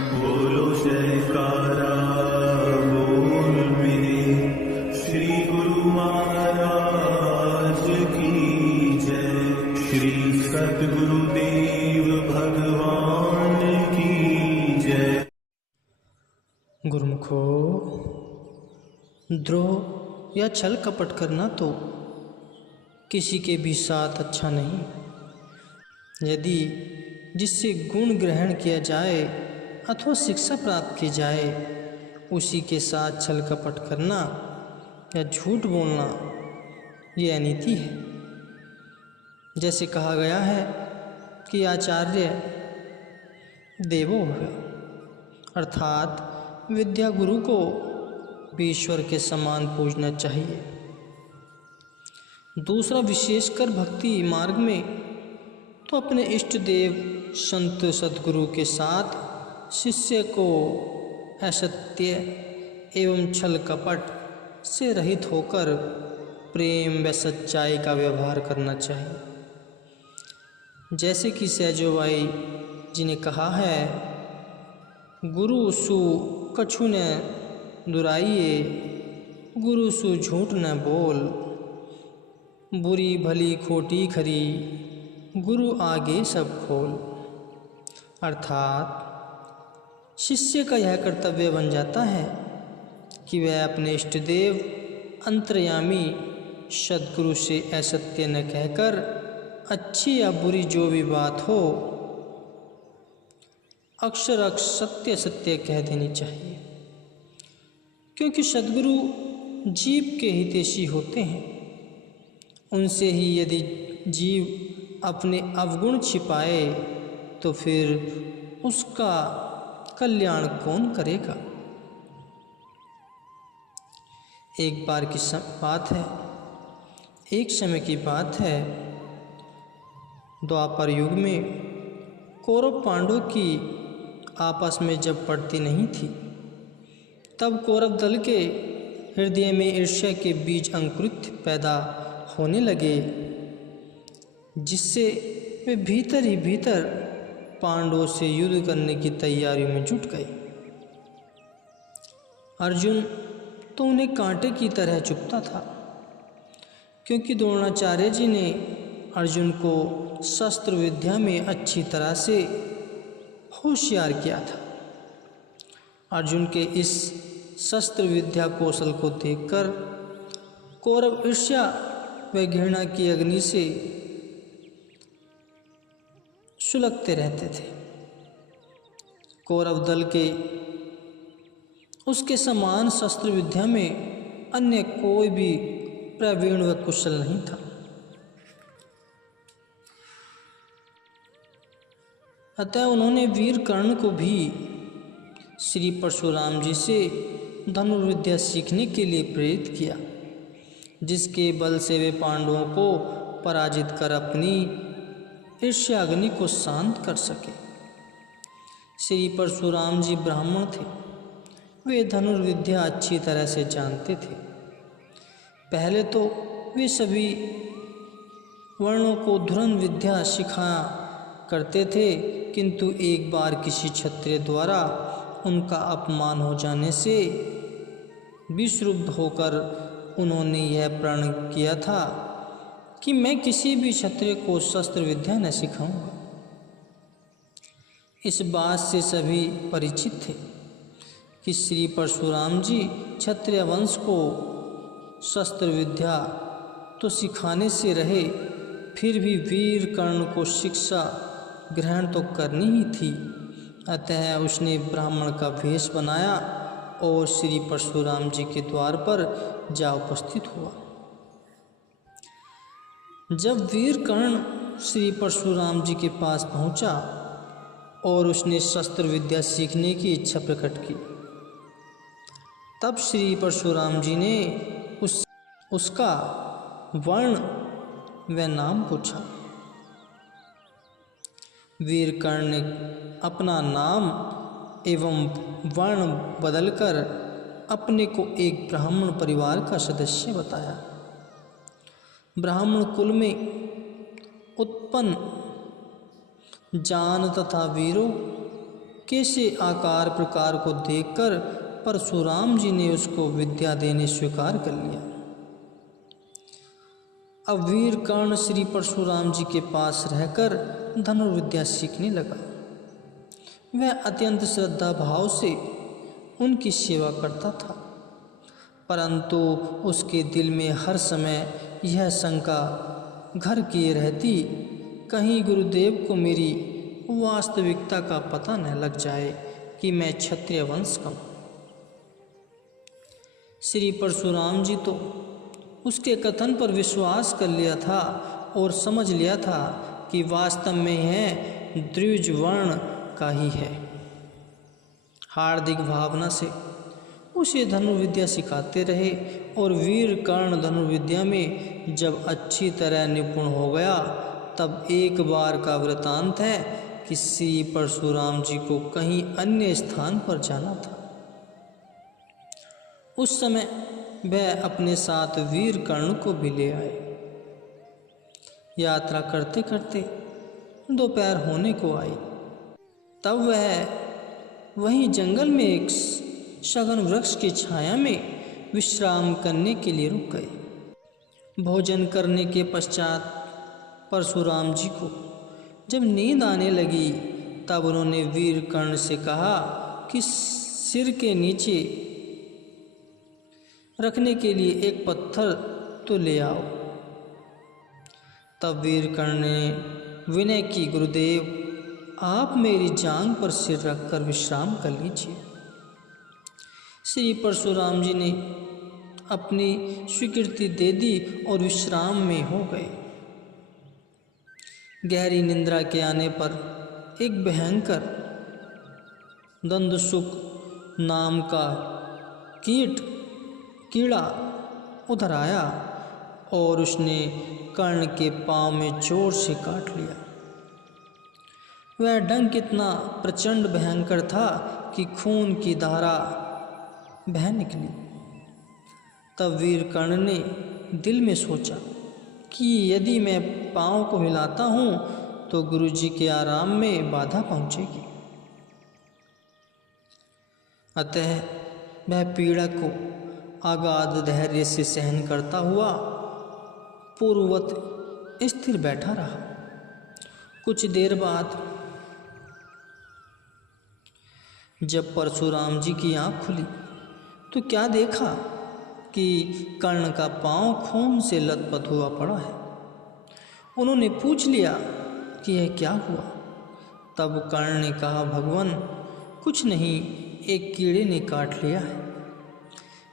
बोलो जयकारा बोल मेरे श्री गुरु महाराज की जय। श्री सद्गुरुदेव भगवान की जय। गुरुमुखो, द्रोह या छल कपट करना तो किसी के भी साथ अच्छा नहीं। यदि जिससे गुण ग्रहण किया जाए अथवा शिक्षा प्राप्त की जाए उसी के साथ छल कपट करना या झूठ बोलना ये अनीति है। जैसे कहा गया है कि आचार्य देवो भव, अर्थात विद्या गुरु को भी ईश्वर के समान पूजना चाहिए। दूसरा, विशेषकर भक्ति मार्ग में तो अपने इष्ट देव संत सद्गुरु के साथ शिष्य को असत्य एवं छल कपट से रहित होकर प्रेम व सच्चाई का व्यवहार करना चाहिए। जैसे कि सहजोबाई जी ने कहा है, गुरु सु कछु न दुराइए, गुरु सु झूठ न बोल, बुरी भली खोटी खरी, गुरु आगे सब खोल। अर्थात शिष्य का यह कर्तव्य बन जाता है कि वह अपने इष्ट देव अंतर्यामी सद्गुरु से असत्य न कहकर अच्छी या बुरी जो भी बात हो अक्षर सत्य सत्य कह देनी चाहिए, क्योंकि सद्गुरु जीव के हितैषी होते हैं। उनसे ही यदि जीव अपने अवगुण छिपाए तो फिर उसका कल्याण कौन करेगा। एक बार की बात है, एक समय की बात है, द्वापर युग में कौरव पांडव की आपस में जब पड़ती नहीं थी तब कौरव दल के हृदय में ईर्ष्या के बीज अंकुरित पैदा होने लगे, जिससे वे भीतर ही भीतर पांडवों से युद्ध करने की तैयारियों में जुट गए। अर्जुन तो उन्हें कांटे की तरह चुभता था, क्योंकि द्रोणाचार्य जी ने अर्जुन को शस्त्र विद्या में अच्छी तरह से होशियार किया था। अर्जुन के इस शस्त्र विद्या कौशल को देखकर कौरव ईर्ष्या व घृणा की अग्नि से सुलगते रहते थे। कौरव दल के उसके समान शस्त्र विद्या में अन्य कोई भी प्रवीण व कुशल नहीं था। अतः उन्होंने वीर कर्ण को भी श्री परशुराम जी से धनुर्विद्या सीखने के लिए प्रेरित किया, जिसके बल से वे पांडवों को पराजित कर अपनी ईर्ष्याग्नि को शांत कर सके। श्री परशुराम जी ब्राह्मण थे, वे धनुर्विद्या अच्छी तरह से जानते थे। पहले तो वे सभी वर्णों को धनुर्विद्या विद्या सिखाया करते थे, किंतु एक बार किसी क्षत्रिय द्वारा उनका अपमान हो जाने से विक्षुब्ध होकर उन्होंने यह प्रण किया था कि मैं किसी भी क्षत्रिय को शस्त्र विद्या न सिखाऊंगा। इस बात से सभी परिचित थे कि श्री परशुराम जी क्षत्रिय वंश को शस्त्र विद्या तो सिखाने से रहे, फिर भी वीर कर्ण को शिक्षा ग्रहण तो करनी ही थी। अतः उसने ब्राह्मण का वेश बनाया और श्री परशुराम जी के द्वार पर जा उपस्थित हुआ। जब वीर कर्ण श्री परशुराम जी के पास पहुंचा और उसने शस्त्र विद्या सीखने की इच्छा प्रकट की, तब श्री परशुराम जी ने उसका वर्ण व नाम पूछा। वीर कर्ण ने अपना नाम एवं वर्ण बदलकर अपने को एक ब्राह्मण परिवार का सदस्य बताया। ब्राह्मण कुल में उत्पन्न जान तथा वीरों कैसे आकार प्रकार को देखकर परशुराम जी ने उसको विद्या देने स्वीकार कर लिया। अब वीर कर्ण श्री परशुराम जी के पास रहकर धनुर्विद्या सीखने लगा। वह अत्यंत श्रद्धा भाव से उनकी सेवा करता था, परंतु उसके दिल में हर समय यह शंका घर किए रहती, कहीं गुरुदेव को मेरी वास्तविकता का पता न लग जाए कि मैं क्षत्रिय वंश का हूँ। श्री परशुराम जी तो उसके कथन पर विश्वास कर लिया था और समझ लिया था कि वास्तव में यह द्विज वर्ण का ही है। हार्दिक भावना से उसे धनुर्विद्या सिखाते रहे और वीर कर्ण धनुर्विद्या में जब अच्छी तरह निपुण हो गया, तब एक बार का वृतांत है कि श्री परशुराम जी को कहीं अन्य स्थान पर जाना था। उस समय वह अपने साथ वीर कर्ण को भी ले आए। यात्रा करते करते दोपहर होने को आई, तब वह वहीं जंगल में एक शगन वृक्ष की छाया में विश्राम करने के लिए रुक गए। भोजन करने के पश्चात परशुराम जी को जब नींद आने लगी, तब उन्होंने वीर कर्ण से कहा कि सिर के नीचे रखने के लिए एक पत्थर तो ले आओ। तब वीर कर्ण ने विनय की, गुरुदेव आप मेरी जांघ पर सिर रखकर विश्राम कर लीजिए। श्री परशुराम जी ने अपनी स्वीकृति दे दी और विश्राम में हो गए। गहरी निद्रा के आने पर एक भयंकर दंदसुक नाम का कीड़ा उधर आया और उसने कर्ण के पांव में जोर से काट लिया। वह डंक इतना प्रचंड भयंकर था कि खून की धारा बह निकली। तब वीर कर्ण ने दिल में सोचा कि यदि मैं पांव को हिलाता हूँ तो गुरुजी के आराम में बाधा पहुँचेगी। अतः वह पीड़ा को अगाध धैर्य से सहन करता हुआ पूर्ववत स्थिर बैठा रहा। कुछ देर बाद जब परशुराम जी की आंख खुली तो क्या देखा कि कर्ण का पांव खून से लथपथ हुआ पड़ा है। उन्होंने पूछ लिया कि यह क्या हुआ। तब कर्ण ने कहा, भगवान कुछ नहीं, एक कीड़े ने काट लिया है।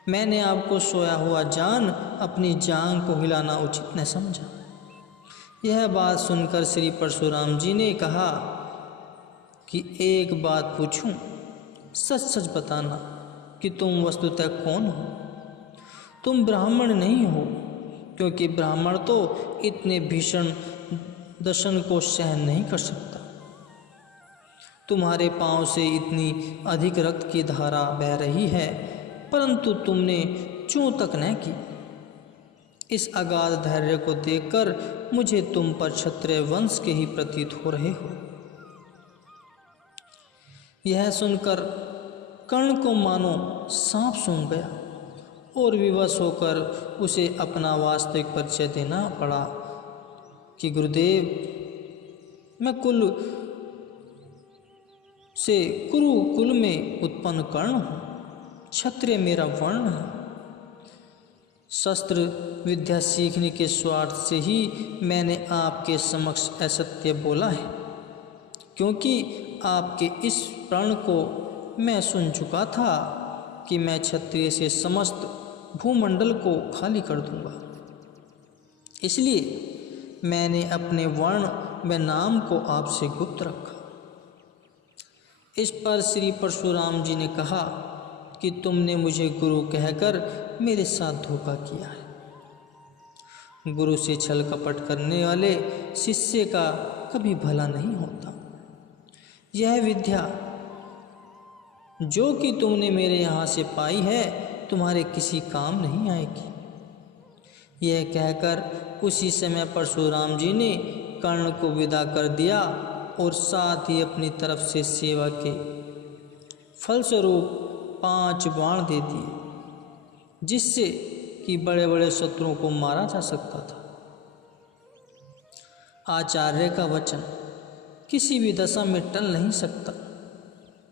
मैंने आपको सोया हुआ जान अपनी जांघ को हिलाना उचित न समझा। यह बात सुनकर श्री परशुराम जी ने कहा कि एक बात पूछूं, सच सच बताना कि तुम वस्तुतः कौन हो। तुम ब्राह्मण नहीं हो, क्योंकि ब्राह्मण तो इतने भीषण दर्शन को सहन नहीं कर सकता। तुम्हारे पांव से इतनी अधिक रक्त की धारा बह रही है, परंतु तुमने चूं तक न की। इस अगाध धैर्य को देखकर मुझे तुम पर क्षत्रिय वंश के ही प्रतीत हो रहे हो। यह सुनकर कर्ण को मानो सांप सूंघ गया और विवश होकर उसे अपना वास्तविक परिचय देना पड़ा कि गुरुदेव, मैं कुरुकुल में उत्पन्न कर्ण हूँ, क्षत्रिय मेरा वर्ण है। शस्त्र विद्या सीखने के स्वार्थ से ही मैंने आपके समक्ष असत्य बोला है, क्योंकि आपके इस प्रण को मैं सुन चुका था कि मैं क्षत्रिय से समस्त भूमंडल को खाली कर दूंगा। इसलिए मैंने अपने वर्ण व नाम को आपसे गुप्त रखा। इस पर श्री परशुराम जी ने कहा कि तुमने मुझे गुरु कहकर मेरे साथ धोखा किया है। गुरु से छल कपट करने वाले शिष्य का कभी भला नहीं होता। यह विद्या जो कि तुमने मेरे यहाँ से पाई है तुम्हारे किसी काम नहीं आएगी। यह कहकर उसी समय परशुराम जी ने कर्ण को विदा कर दिया और साथ ही अपनी तरफ से सेवा के फलस्वरूप 5 बाण दे दिए, जिससे कि बड़े बड़े शत्रुओं को मारा जा सकता था। आचार्य का वचन किसी भी दशा में टल नहीं सकता,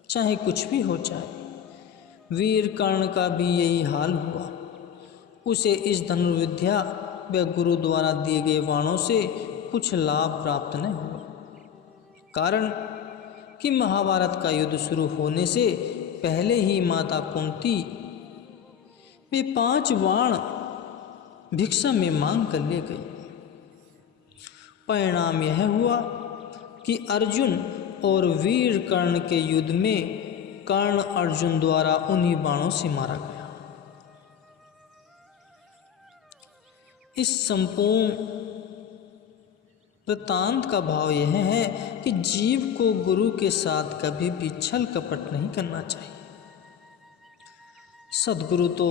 चाहे कुछ भी हो जाए। वीर कर्ण का भी यही हाल हुआ। उसे इस धनुर्विद्या व गुरु द्वारा दिए गए बाणों से कुछ लाभ प्राप्त न हुआ, कारण कि महाभारत का युद्ध शुरू होने से पहले ही माता कुंती वे 5 बाण भिक्षा में मांग कर ले गई। परिणाम यह हुआ कि अर्जुन और वीर कर्ण के युद्ध में कर्ण अर्जुन द्वारा उन्हीं बाणों से मारा गया। इस संपूर्ण वृत्तांत का भाव यह है कि जीव को गुरु के साथ कभी भी छल कपट नहीं करना चाहिए। सद्गुरु तो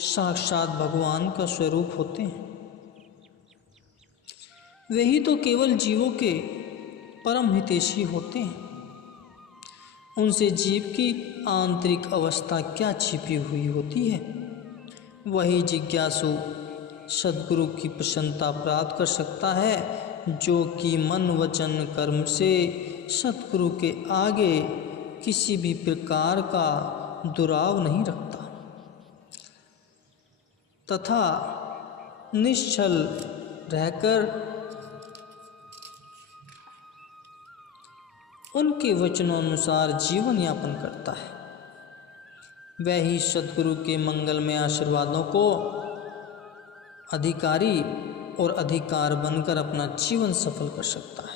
साक्षात भगवान का स्वरूप होते हैं। वही तो केवल जीवों के परम हितैषी होते हैं। उनसे जीव की आंतरिक अवस्था क्या छिपी हुई होती है, वही जिज्ञासु सद्गुरु की प्रसन्नता प्राप्त कर सकता है, जो कि मन वचन कर्म से सद्गुरु के आगे किसी भी प्रकार का दुराव नहीं रखता तथा निश्चल रहकर उनके वचनों अनुसार जीवन यापन करता है। वह ही सद्गुरु के मंगलमय आशीर्वादों को अधिकारी और अधिकार बनकर अपना जीवन सफल कर सकता है।